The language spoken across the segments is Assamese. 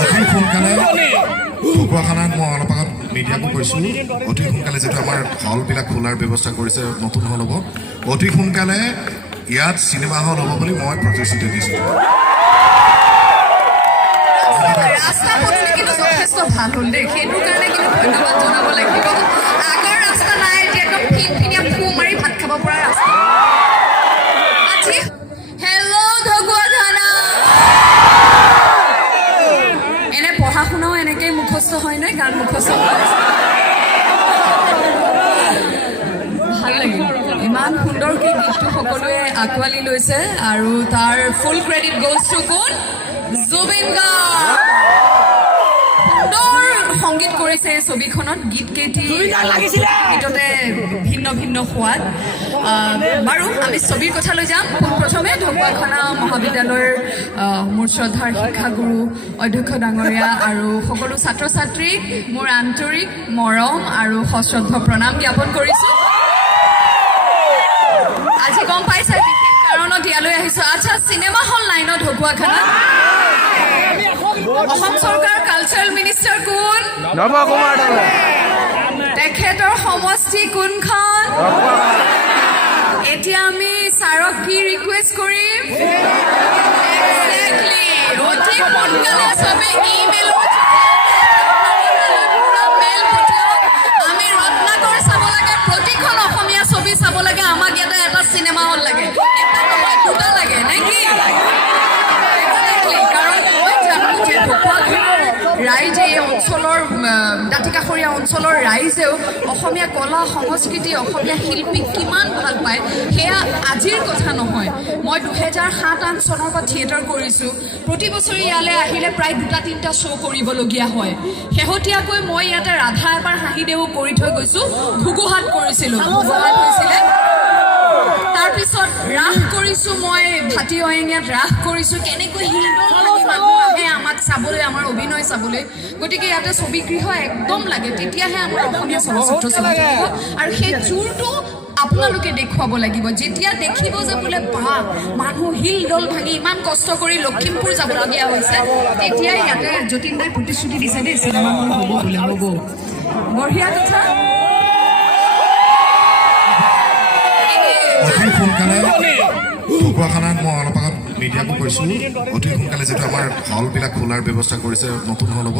অতি সোনকালে ঢকুৱাখানাত মই অলপ আগত মিডিয়াকো কৈছোঁ অতি সোনকালে যিটো আমাৰ হলবিলাক খোলাৰ ব্যৱস্থা কৰিছে নতুন হল হ'ব অতি সোনকালে ইয়াত চিনেমা হল হ'ব বুলি মই প্ৰতিশ্ৰুতি দিছোঁ ৰাস্তা পদূলি কিন্তু যথেষ্ট ভাল হ'ল দেই সেইটো কাৰণে কিন্তু ধন্যবাদ জনাব লাগিব আগৰ ৰাস্তা নাই এতিয়া একদম ফিনফিনীয়া ফু মাৰি ভাত খাব পৰা ৰাস্তা আজি হেল্ল' ঢকুৱাখানা এনে পঢ়া শুনাও এনেকৈ মুখস্থ হয় নাই গান মুখস্থ ভাল লাগিল ইমান সুন্দৰকৈ গীতটো সকলোৱে আঁকোৱালি লৈছে আৰু তাৰ ফুল ক্ৰেডিট গ'জ টু কোন জুবিন গাৰ্গ সুন্দৰ সংগীত কৰিছে এই ছবিখনত গীত কেইটি গীততে ভিন্ন ভিন্ন সোৱাদ বাৰু আমি ছবিৰ কথালৈ যাম পোনপ্ৰথমে ঢকুৱাখানা মহাবিদ্যালয়ৰ মোৰ শ্ৰদ্ধাৰ শিক্ষাগুৰু অধ্যক্ষ ডাঙৰীয়া আৰু সকলো ছাত্ৰ ছাত্ৰীক মোৰ আন্তৰিক মৰম আৰু সশ্ৰদ্ধ প্ৰণাম জ্ঞাপন কৰিছোঁ আজি গম পাইছে বিশেষ কাৰণত ইয়ালৈ আহিছোঁ আচ্ছা চিনেমা হল নাই ন ঢকুৱাখানাত অসম চৰকাৰ কালচাৰেল মিনিষ্টাৰ কোন নৱকুমাৰ দলে তেখেতৰ সমষ্টি কোনখন এতিয়া আমি ছাৰক কি ৰিকুৱেষ্ট কৰিম এক্সেক্টলি অতি সোনকালে চবে ইমেইল আমি ৰত্নাকৰ চাব লাগে প্ৰতিখন অসমীয়া ছবি চাব লাগে আমাক ইয়াতে এটা চিনেমা হল লাগে এটা নহয় দুটা লাগে নে কি ৰাইজে এই অঞ্চলৰ দাঁতিকাষৰীয়া অঞ্চলৰ ৰাইজেও অসমীয়া কলা সংস্কৃতি অসমীয়া শিল্পীক কিমান ভাল পায় সেয়া আজিৰ কথা নহয় মই 2007-08 চনৰ পৰা থিয়েটাৰ কৰিছোঁ প্ৰতি বছৰে ইয়ালৈ আহিলে প্ৰায় 2-3টা শ্ব' কৰিবলগীয়া হয় শেহতীয়াকৈ মই ইয়াতে ৰাধা এবাৰ হাঁহিদেও কৰি থৈ গৈছোঁ ঘুগুহাট কৰিছিলোঁ ঘুগুহাট হৈছিলে তাৰপিছত ৰাস কৰিছোঁ মই ভাটি অয়েঙিয়াত ৰাস কৰিছোঁ কেনেকৈ মানুহ আহে আমাক চাবলৈ আমাৰ অভিনয় চাবলৈ গতিকে ইয়াতে ছবিগৃহ একদম লাগে তেতিয়াহে আমাৰ অসমীয়া চলচ্চিত্ৰ চলি থাকিব আৰু সেই জোৰটো আপোনালোকে দেখুৱাব লাগিব যেতিয়া দেখিব যে বোলে বা মানুহ হিল দল ভাঙি ইমান কষ্ট কৰি লখিমপুৰ যাবলগীয়া হৈছে তেতিয়াই ইয়াতে যতীন দাই প্ৰতিশ্ৰুতি দিছে দেই চিনেমা হল হ'ব বোলে হ'ব বঢ়িয়া কথা অতি সোনকালে ঢকুৱাখানাত মই অলপ আগত মিডিয়াকো কৈছোঁ অতি সোনকালে যিটো আমাৰ হলবিলাক খোলাৰ ব্যৱস্থা কৰিছে নতুন হল হ'ব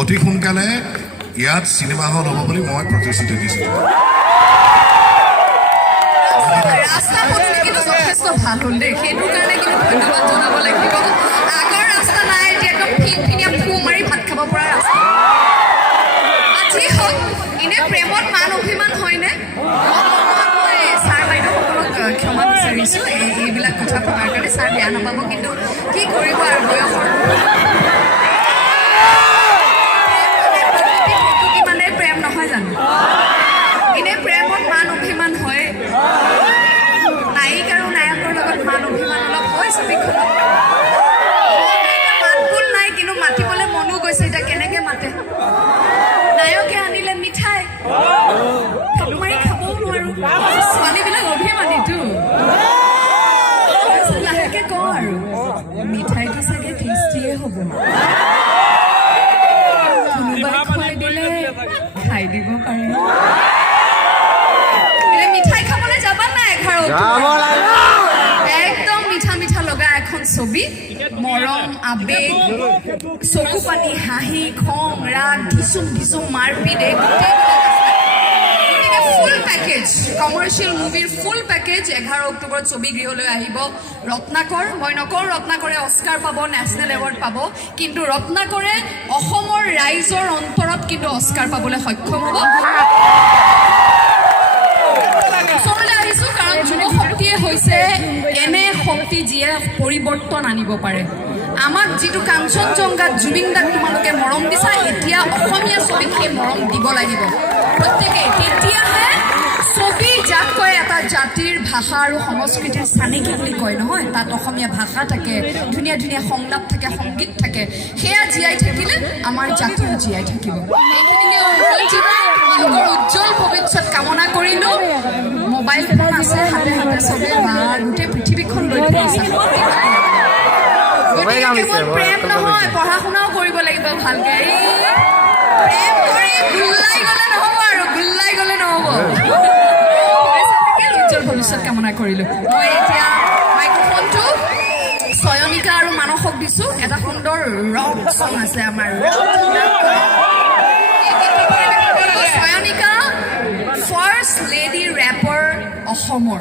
অতি সোনকালে ইয়াত চিনেমা হল হ'ব বুলি মই প্ৰতিশ্ৰুতি দিছোঁ ৰাস্তা পদূলি কিন্তু যথেষ্ট ভাল হ'ল দেই সেইটো কাৰণে কিন্তু ধন্যবাদ জনাব লাগিব আগৰ ৰাস্তা নাই এতিয়া একদম ফিনফিনীয়া ফু মাৰি ভাত খাব পৰা ৰাস্তা আজি হওক এনে প্ৰেমত মান অভিমান হয়নে ছাৰ বাইদেউসকলক ক্ষমা বিচাৰিছোঁ এইবিলাক কথা পতাৰ কাৰণে ছাৰ বেয়া নাপাব কিন্তু কি কৰিব আৰু বয়সৰ মানে প্ৰেম নহয় জানো এনে প্ৰেমত মান অভিমান হয় নায়িক আৰু নায়কৰ লগত মান অভিমান অলপ হয় ছবিখনত মাতবোল নাই কিন্তু মাতিবলৈ মনো গৈছে এতিয়া কেনেকৈ মাতে নায়কে আনিলে মিঠাই ফেলু মাৰি খাবও নোৱাৰো ছোৱালীবিলাক অভিমানীতো লাহেকৈ কওঁ আৰু মিঠাইটো চাগে টেষ্টিয়ে হ'ব কোনোবাই খুৱাই দিলে খাই দিব পাৰিম মিঠাই খাবলৈ যাবা নাই 11 একদম মিঠা মিঠা লগা এখন ছবি মৰম আবেগ চকু পানী হাঁহি খং ৰাগ ঘিচুম ঘিচুম মাৰপিট ফুল পেকেজ কমাৰ্চিয়েল মুভিৰ ফুল পেকেজ 11 অক্টোবৰত ছবিগৃহলৈ আহিব ৰত্নাকৰ মই নকওঁ ৰত্নাকৰে অস্কাৰ পাব নেশ্যনেল এৱাৰ্ড পাব কিন্তু ৰত্নাকৰে অসমৰ ৰাইজৰ অন্তৰত কিন্তু অস্কাৰ পাবলৈ সক্ষম হ'ব ওচৰলৈ আহিছোঁ কাৰণ যুৱ শক্তিয়ে হৈছে এনে শক্তি যিয়ে পৰিৱৰ্তন আনিব পাৰে আমাক যিটো কাঞ্চনজংঘাত জুবিন দাক তোমালোকে মৰম দিছা এতিয়া অসমীয়া ছবিক সেই মৰম দিব লাগিব প্ৰত্যেকে তেতিয়াহে ছবি যাক কয় এটা জাতিৰ ভাষা আৰু সংস্কৃতিৰ স্থানিকী বুলি কয় নহয় তাত অসমীয়া ভাষা থাকে ধুনীয়া ধুনীয়া সংলাপ থাকে সংগীত থাকে সেয়া জীয়াই থাকিলে আমাৰ জাতিও জীয়াই থাকিব তোমালোকৰ উজ্জ্বল ভৱিষ্যত কামনা কৰিলোঁ মোবাইল ফোন আছে হাতে হাতে চবে গোটেই পৃথিৱীখন লৈ গতিকে কেৱল প্ৰেম নহয়, পঢ়া শুনাও কৰিব লাগিব ভালকে। প্ৰেম কৰি গুল্লাই গ'লে নহ'ব আৰু, গুল্লাই গ'লে নহ'ব। উজ্জ্বল ভৱিষ্যত কামনা কৰিলোঁ। মই এতিয়া মাইক্ৰফোনটো চয়নিকা আৰু মানসক দিছোঁ। এটা সুন্দৰ ৰক চং আছে আমাৰ। চয়নিকা ফাৰ্ষ্ট লেডি ৰেপাৰ অসমৰ।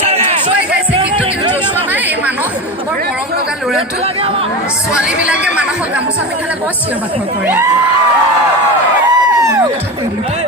জোচুৱাই গাইছে গীতটো, কিন্তু জোচুৱা নাই। এই মানস বৰ মৰম লগা ল'ৰাটো। ছোৱালীবিলাকে মানসক গামোচা পিন্ধালে বৰ চিঞৰ বাখৰ কৰে। মনৰ কথা কৈ বোলো।